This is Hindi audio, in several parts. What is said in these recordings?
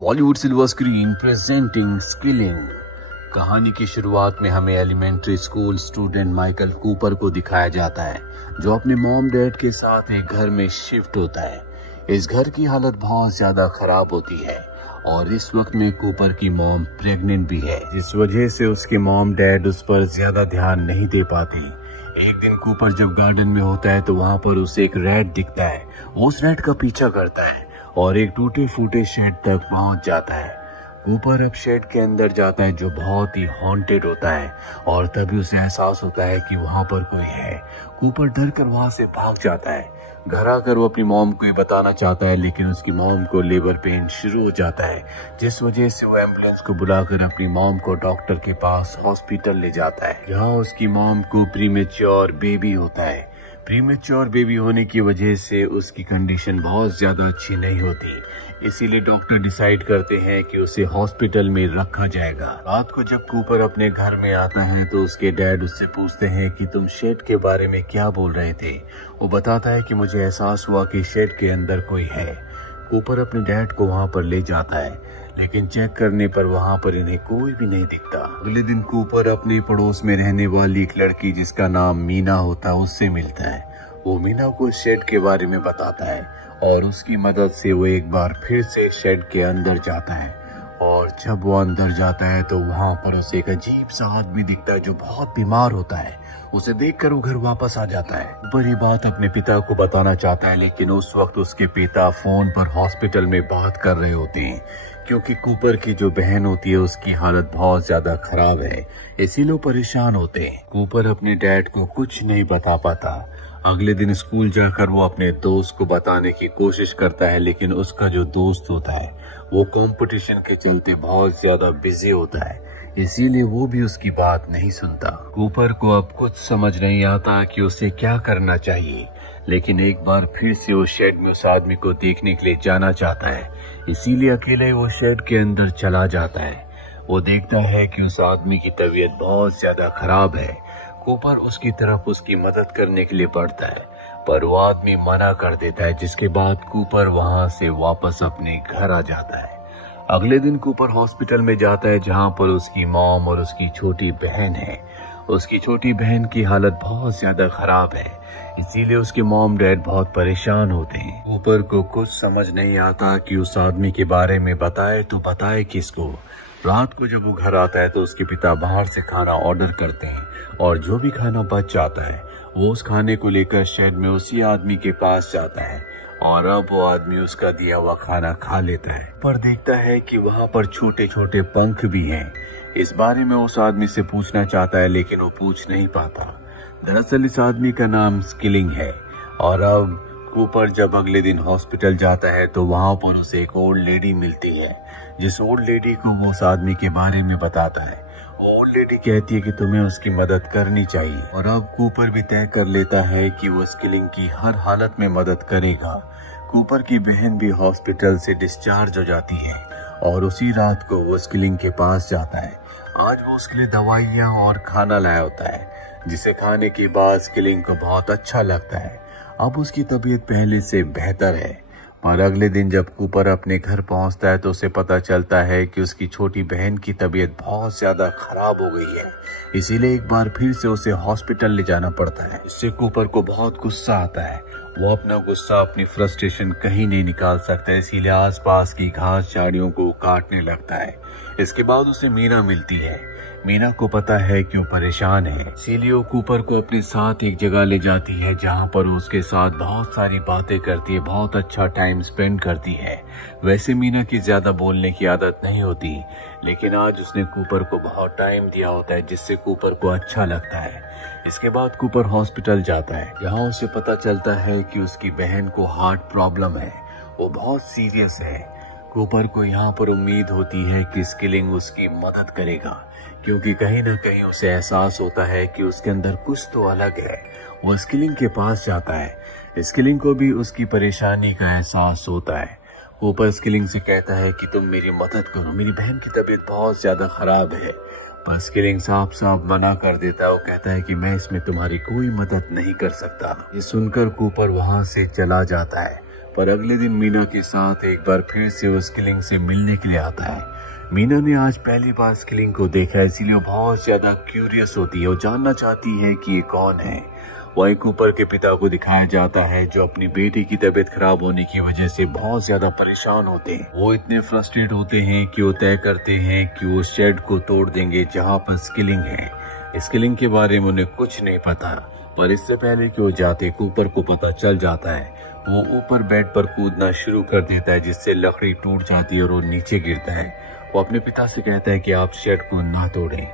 Bollywood silver screen presenting skilling. कहानी की शुरुआत में हमें elementary school student Michael Cooper को दिखाया जाता है, जो अपने मॉम डैड के साथ एक घर में शिफ्ट होता है। इस घर की हालत बहुत ज्यादा खराब होती है और इस वक्त में कूपर की मॉम प्रेग्नेंट भी है, जिस वजह से उसके मॉम डैड उस पर ज्यादा ध्यान नहीं दे पाती। एक दिन कूपर जब गार्डन में होता है तो वहाँ पर उसे एक रैट दिखता है। वो उस रैट का पीछा करता है और एक टूटे फूटे शेड तक पहुंच जाता है। कूपर अब शेड के अंदर जाता है, जो बहुत ही हॉन्टेड होता है, और तभी उसे एहसास होता है कि वहां पर कोई है। कूपर डर कर वहां से भाग जाता है। घर आकर वो अपनी मॉम को ये बताना चाहता है, लेकिन उसकी मॉम को लेबर पेन शुरू हो जाता है, जिस वजह से वो एम्बुलेंस को बुलाकर अपनी मॉम को डॉक्टर के पास हॉस्पिटल ले जाता है, जहाँ उसकी मॉम को प्रीमेच्योर बेबी होता है। प्रीमेच्योर बेबी होने की वजह से उसकी कंडीशन बहुत ज्यादा अच्छी नहीं होती, इसीलिए डॉक्टर डिसाइड करते हैं कि उसे हॉस्पिटल में रखा जाएगा। रात को जब कूपर अपने घर में आता है तो उसके डैड उससे पूछते हैं कि तुम शेड के बारे में क्या बोल रहे थे। वो बताता है कि मुझे एहसास हुआ कि शेड के अंदर कोई है। कूपर अपने डैड को वहां पर ले जाता है, लेकिन चेक करने पर वहां पर इन्हें कोई भी नहीं दिखता। अगले दिन कूपर अपने पड़ोस में रहने वाली एक लड़की जिसका नाम मीना होता है उससे मिलता है। वो मीना को शेड के बारे में बताता है और उसकी मदद से वो एक बार फिर से शेड के अंदर जाता है। और जब वो अंदर जाता है तो वहां पर उसे एक अजीब सा आदमी दिखता है जो बहुत बीमार होता है। उसे देखकर वो घर वापस आ जाता है। बड़ी बात अपने पिता को बताना चाहता है, लेकिन उस वक्त उसके पिता फोन पर हॉस्पिटल में बात कर रहे होते हैं, क्योंकि कूपर की जो बहन होती है उसकी हालत बहुत ज्यादा खराब है, इसीलिए परेशान होते हैं। कूपर अपने डैड को कुछ नहीं बता पाता। अगले दिन स्कूल जाकर वो अपने दोस्त को बताने की कोशिश करता है, लेकिन उसका जो दोस्त होता है वो कंपटीशन के चलते बहुत ज्यादा बिजी होता है, इसीलिए वो भी उसकी बात नहीं सुनता। कूपर को अब कुछ समझ नहीं आता कि उसे क्या करना चाहिए, लेकिन एक बार फिर से वो शेड में उस आदमी को देखने के लिए जाना चाहता है, इसीलिए अकेले वो शेड के अंदर चला जाता है। वो देखता है कि उस आदमी की तबीयत बहुत ज्यादा खराब है। कूपर उसकी तरफ उसकी मदद करने के लिए बढ़ता है, पर वो आदमी मना कर देता है, जिसके बाद कूपर वहां से वापस अपने घर आ जाता है। अगले दिन कूपर हॉस्पिटल में जाता है, जहां पर उसकी मॉम और उसकी छोटी बहन है। उसकी छोटी बहन की हालत बहुत ज्यादा खराब है, इसीलिए उसके मॉम डैड बहुत परेशान होते हैं। कूपर को कुछ समझ नहीं आता कि उस आदमी के बारे में बताए तो बताए किसको। रात को जब वो घर आता है तो उसके पिता बाहर से खाना ऑर्डर करते हैं, और जो भी खाना बच जाता है वो उस खाने को लेकर शेड में उसी आदमी के पास जाता है, और अब वो आदमी उसका दिया हुआ खाना खा लेता है, पर देखता है कि वहाँ पर छोटे छोटे पंख भी हैं। इस बारे में उस आदमी से पूछना चाहता है, लेकिन वो पूछ नहीं पाता। दरअसल इस आदमी का नाम स्किलिंग है। और अब कूपर जब अगले दिन हॉस्पिटल जाता है तो वहाँ पर उसे एक ओल्ड लेडी मिलती है, जिस ओल्ड लेडी को वो उस आदमी के बारे में बताता है। ओल्ड लेडी कहती है कि तुम्हें उसकी मदद करनी चाहिए, और अब कूपर भी तय कर लेता है कि वो स्किलिंग की हर हालत में मदद करेगा। कूपर की बहन भी हॉस्पिटल से डिस्चार्ज हो जाती है, और उसी रात को वो स्किलिंग के पास जाता है। आज वो उसके लिए दवाइयाँ और खाना लाया होता है, जिसे खाने के बाद स्किलिंग को बहुत अच्छा लगता है। अब उसकी तबीयत पहले से बेहतर है। और अगले दिन जब कूपर अपने घर पहुंचता है तो उसे पता चलता है कि उसकी छोटी बहन की तबीयत बहुत ज्यादा खराब हो गई है, इसीलिए एक बार फिर से उसे हॉस्पिटल ले जाना पड़ता है। इससे कूपर को बहुत गुस्सा आता है। वो अपना गुस्सा, अपनी फ्रस्ट्रेशन कहीं नहीं निकाल सकता, इसीलिए आसपास की घास झाड़ियों को काटने लगता है। इसके बाद उसे मीना मिलती है। मीना को पता है कि वो परेशान है, इसीलिए वो कूपर को अपने साथ एक जगह ले जाती है, जहाँ पर वो उसके साथ बहुत सारी बातें करती है, बहुत अच्छा टाइम स्पेंड करती है। वैसे मीना की ज्यादा बोलने की आदत नहीं होती, लेकिन आज उसने कूपर को बहुत टाइम दिया होता है, जिससे कूपर को अच्छा लगता है। इसके बाद कूपर हॉस्पिटल जाता है, जहाँ उसे पता चलता है कि उसकी बहन को हार्ट प्रॉब्लम है, वो बहुत सीरियस है। कूपर को यहाँ पर उम्मीद होती है कि स्किलिंग उसकी मदद करेगा, क्योंकि कहीं ना कहीं उसे एहसास होता है कि उसके अंदर कुछ तो अलग है। वो स्किलिंग के पास जाता है। स्किलिंग को भी उसकी परेशानी का एहसास होता है। कूपर स्किलिंग से कहता है कि तुम मेरी मदद करो, मेरी बहन की तबीयत बहुत ज्यादा खराब है, पर स्किलिंग साफ साफ मना कर देता है। वो कहता है कि मैं इसमें तुम्हारी कोई मदद नहीं कर सकता। ये सुनकर कूपर वहां से चला जाता है। पर अगले दिन मीना के साथ एक बार फिर से वो स्किलिंग से मिलने के लिए आता है। मीना ने आज पहली बार स्किलिंग को देखा है, इसीलिए वो बहुत ज्यादा क्यूरियस होती है। वो जानना चाहती है कि ये कौन है। वहीं कूपर के पिता को दिखाया जाता है जो अपनी बेटी की तबीयत खराब होने की वजह से बहुत ज्यादा परेशान होते हैं। वो इतने फ्रस्ट्रेट होते हैं कि वो तय करते हैं कि वो शेड को तोड़ देंगे जहाँ पर स्किलिंग है। स्किलिंग के बारे में उन्हें कुछ नहीं पता, पर इससे पहले कि वो जाते कूपर को पता चल जाता है। वो ऊपर बेड पर कूदना शुरू कर देता है, जिससे लकड़ी टूट जाती है और वो नीचे गिरता है। वो अपने पिता से कहता है कि आप शेड को ना तोड़ें।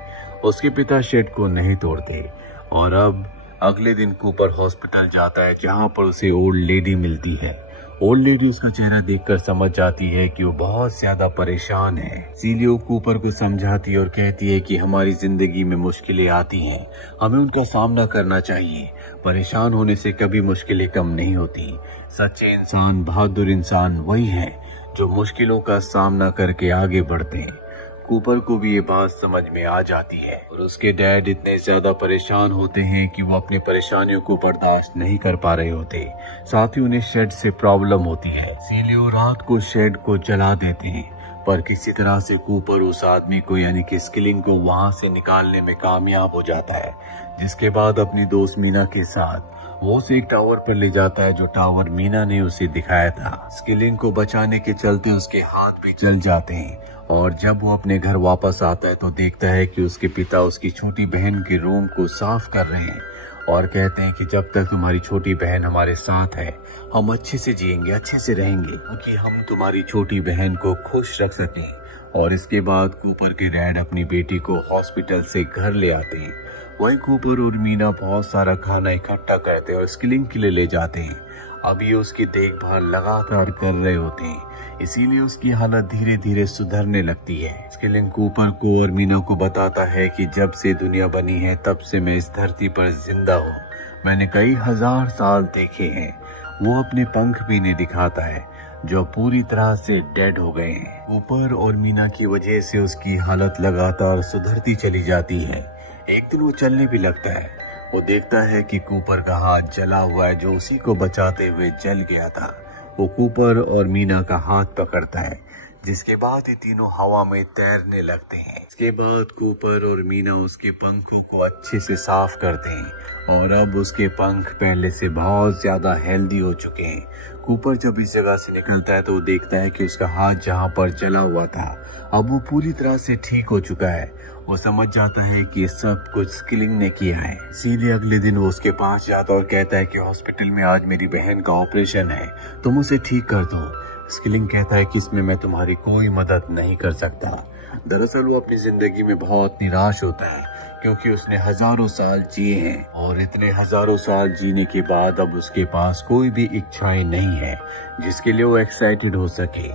उसके पिता शेड को नहीं तोड़ते और अब अगले दिन कूपर हॉस्पिटल जाता है जहां पर उसे ओल्ड लेडी मिलती है। ओल्ड लेडी उसका चेहरा देखकर समझ जाती है कि वो बहुत ज्यादा परेशान है। इसीलिए वो कूपर को समझाती है और कहती है कि हमारी जिंदगी में मुश्किलें आती हैं, हमें उनका सामना करना चाहिए। परेशान होने से कभी मुश्किलें कम नहीं होती। सच्चे इंसान, बहादुर इंसान वही है जो मुश्किलों का सामना करके आगे बढ़ते हैं। कूपर को भी ये बात समझ में आ जाती है और उसके डैड इतने ज्यादा परेशान होते हैं कि वो अपनी परेशानियों को बर्दाश्त नहीं कर पा रहे होते। साथ ही उन्हें शेड से प्रॉब्लम होती है, इसीलिए वो रात को शेड को जला देते हैं। पर किसी तरह से कूपर उस आदमी को यानी कि स्किलिंग को वहां से निकालने में कामयाब हो जाता है, जिसके बाद अपनी दोस्त मीना के साथ वो उसे एक टावर पर ले जाता है जो टावर मीना ने उसे दिखाया था। स्किलिंग को बचाने के चलते उसके हाथ भी जल जाते हैं और जब वो अपने घर वापस आता है तो देखता है कि उसके पिता उसकी छोटी बहन के रूम को साफ कर रहे हैं और कहते हैं कि जब तक तुम्हारी छोटी बहन हमारे साथ है हम अच्छे से जिएंगे, अच्छे से रहेंगे, क्योंकि हम तुम्हारी छोटी बहन को खुश रख सकें। और इसके बाद कूपर के डैड अपनी बेटी को हॉस्पिटल से घर ले आते हैं। वहीं कूपर और मीना बहुत सारा खाना इकट्ठा करते हैं और स्किलिंग के लिए ले जाते हैं। अब ये उसकी देखभाल लगातार कर रहे होते हैं, इसीलिए उसकी हालत धीरे धीरे सुधरने लगती है। स्किलिंग कूपर को और मीना को बताता है कि जब से दुनिया बनी है तब से मैं इस धरती पर जिंदा हूँ। मैंने कई हजार साल देखे हैं। वो अपने पंख भी नहीं दिखाता है जो पूरी तरह से डेड हो गए हैं। कूपर और मीना की वजह से उसकी हालत लगातार सुधरती चली जाती है। एक दिन वो चलने भी लगता है। वो देखता है कि कूपर का हाथ जला हुआ है जो उसी को बचाते हुए जल गया था। वो कूपर और मीना का हाथ पकड़ता है, जिसके बाद ये तीनों हवा में तैरने लगते हैं। इसके बाद कूपर और मीना उसके पंखों को अच्छे से साफ करते हैं और अब उसके पंख पहले से बहुत ज्यादा हेल्दी हो चुके हैं। कूपर जब इस जगह से निकलता है तो वो देखता है कि उसका हाथ जहाँ पर जला हुआ था अब वो पूरी तरह से ठीक हो चुका है। वो समझ जाता है कि ये सब कुछ स्किलिंग ने किया है। इसीलिए अगले दिन वो उसके पास जाता और कहता है कि हॉस्पिटल में आज मेरी बहन का ऑपरेशन है, तुम उसे ठीक कर दो। स्किलिंग कहता है कि इसमें मैं तुम्हारी कोई मदद नहीं कर सकता। दरअसल वो अपनी जिंदगी में बहुत निराश होता है क्योंकि उसने हजारों साल जिए हैं और इतने हजारों साल जीने के बाद अब उसके पास कोई भी इच्छाएं नहीं है जिसके लिए वो एक्साइटेड हो सके।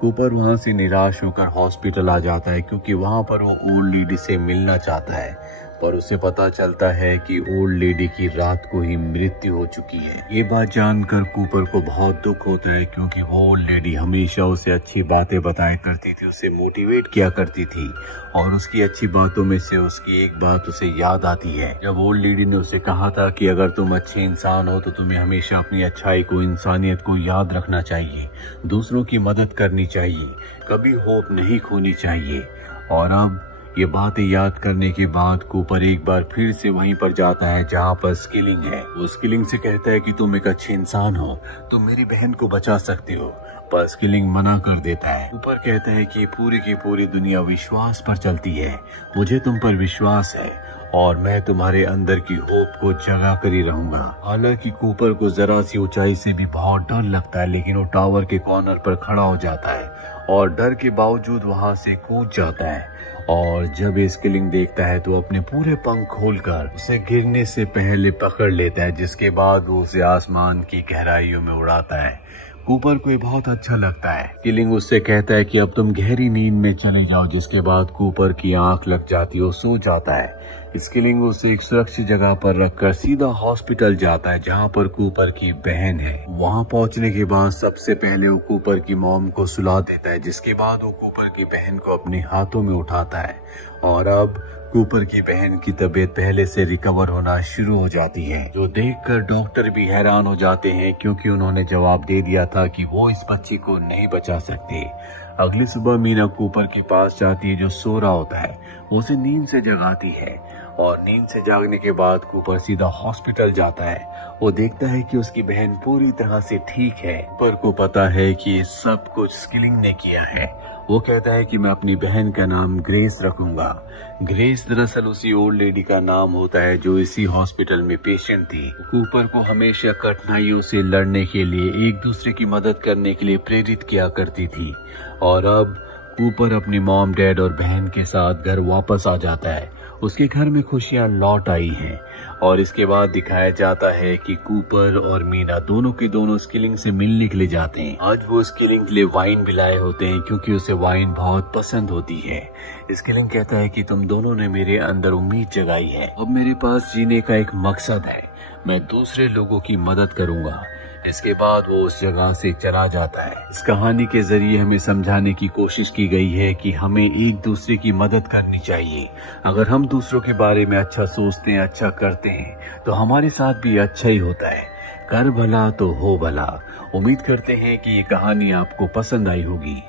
कूपर वहां से निराश होकर हॉस्पिटल आ जाता है क्योंकि वहां पर वो ओल्ड लेडी से मिलना चाहता है, पर उसे पता चलता है कि ओल्ड लेडी की रात को ही मृत्यु हो चुकी है। ये बात जानकर कूपर को बहुत दुख होता है क्योंकि वो ओल्ड लेडी हमेशा उसे अच्छी बातें बताया करती थी, उसे मोटिवेट किया करती थी और उसकी अच्छी बातों में से उसकी एक बात उसे याद आती है जब ओल्ड लेडी ने उसे कहा था कि अगर तुम अच्छे इंसान हो तो तुम्हें हमेशा अपनी अच्छाई को, इंसानियत को याद रखना चाहिए, दूसरों की मदद करनी चाहिए, कभी होप नहीं खोनी चाहिए। और अब ये बातें याद करने के बाद कूपर एक बार फिर से वहीं पर जाता है जहाँ पर स्किलिंग है। वो स्किलिंग से कहता है कि तुम एक अच्छे इंसान हो, तुम मेरी बहन को बचा सकते हो, पर स्किलिंग मना कर देता है। कूपर कहता है कि पूरी की पूरी दुनिया विश्वास पर चलती है, मुझे तुम पर विश्वास है और मैं तुम्हारे अंदर की होप को जगा कर ही रहूंगा। हालांकि कूपर को जरा सी ऊंचाई से भी बहुत डर लगता है, लेकिन वो टावर के कॉर्नर पर खड़ा हो जाता है और डर के बावजूद वहां से कूद जाता है। और जब ये स्किलिंग देखता है तो अपने पूरे पंख खोलकर उसे गिरने से पहले पकड़ लेता है, जिसके बाद वो उसे आसमान की गहराइयों में उड़ाता है। कूपर को ये बहुत अच्छा लगता है। स्किलिंग उससे कहता है कि अब तुम गहरी नींद में चले जाओ, जिसके बाद कूपर की आंख लग जाती है, वो सो जाता है। स्किलिंग उसे एक सुरक्षित जगह पर रखकर सीधा हॉस्पिटल जाता है जहां पर कूपर की बहन है। वहां पहुंचने के बाद सबसे पहले वो कूपर की मॉम को सुला देता है, जिसके बाद वो कूपर की बहन को अपने हाथों में उठाता है और अब कूपर की बहन की तबीयत पहले से रिकवर होना शुरू हो जाती है, जो देखकर डॉक्टर भी हैरान हो जाते हैं क्योंकि उन्होंने जवाब दे दिया था कि वो इस बच्ची को नहीं बचा सकते। अगली सुबह मीना कूपर के पास जाती है जो सो रहा होता है। वो उसे नींद से जगाती है और नींद से जागने के बाद कूपर सीधा हॉस्पिटल जाता है। वो देखता है कि उसकी बहन पूरी तरह से ठीक है। कूपर को पता है कि ये सब कुछ स्किलिंग ने किया है। वो कहता है कि मैं अपनी बहन का नाम ग्रेस रखूंगा। ग्रेस दरअसल उसी ओल्ड लेडी का नाम होता है जो इसी हॉस्पिटल में पेशेंट थी। कूपर को हमेशा कठिनाइयों से लड़ने के लिए, एक दूसरे की मदद करने के लिए प्रेरित किया करती थी और अब कूपर अपनी मॉम, डैड और बहन के साथ घर वापस आ जाता है। उसके घर में खुशियां लौट आई हैं और इसके बाद दिखाया जाता है कि कूपर और मीना दोनों के दोनों स्किलिंग से मिलने के लिए जाते हैं। आज वो स्किलिंग के लिए वाइन भी लाए होते हैं क्योंकि उसे वाइन बहुत पसंद होती है। स्किलिंग कहता है कि तुम दोनों ने मेरे अंदर उम्मीद जगाई है। अब मेरे पास जीने का एक मकसद है, मैं दूसरे लोगों की मदद करूंगा। इसके बाद वो उस जगह से चला जाता है। इस कहानी के जरिए हमें समझाने की कोशिश की गई है कि हमें एक दूसरे की मदद करनी चाहिए। अगर हम दूसरों के बारे में अच्छा सोचते हैं, अच्छा करते हैं, तो हमारे साथ भी अच्छा ही होता है। कर भला तो हो भला। उम्मीद करते हैं कि ये कहानी आपको पसंद आई होगी।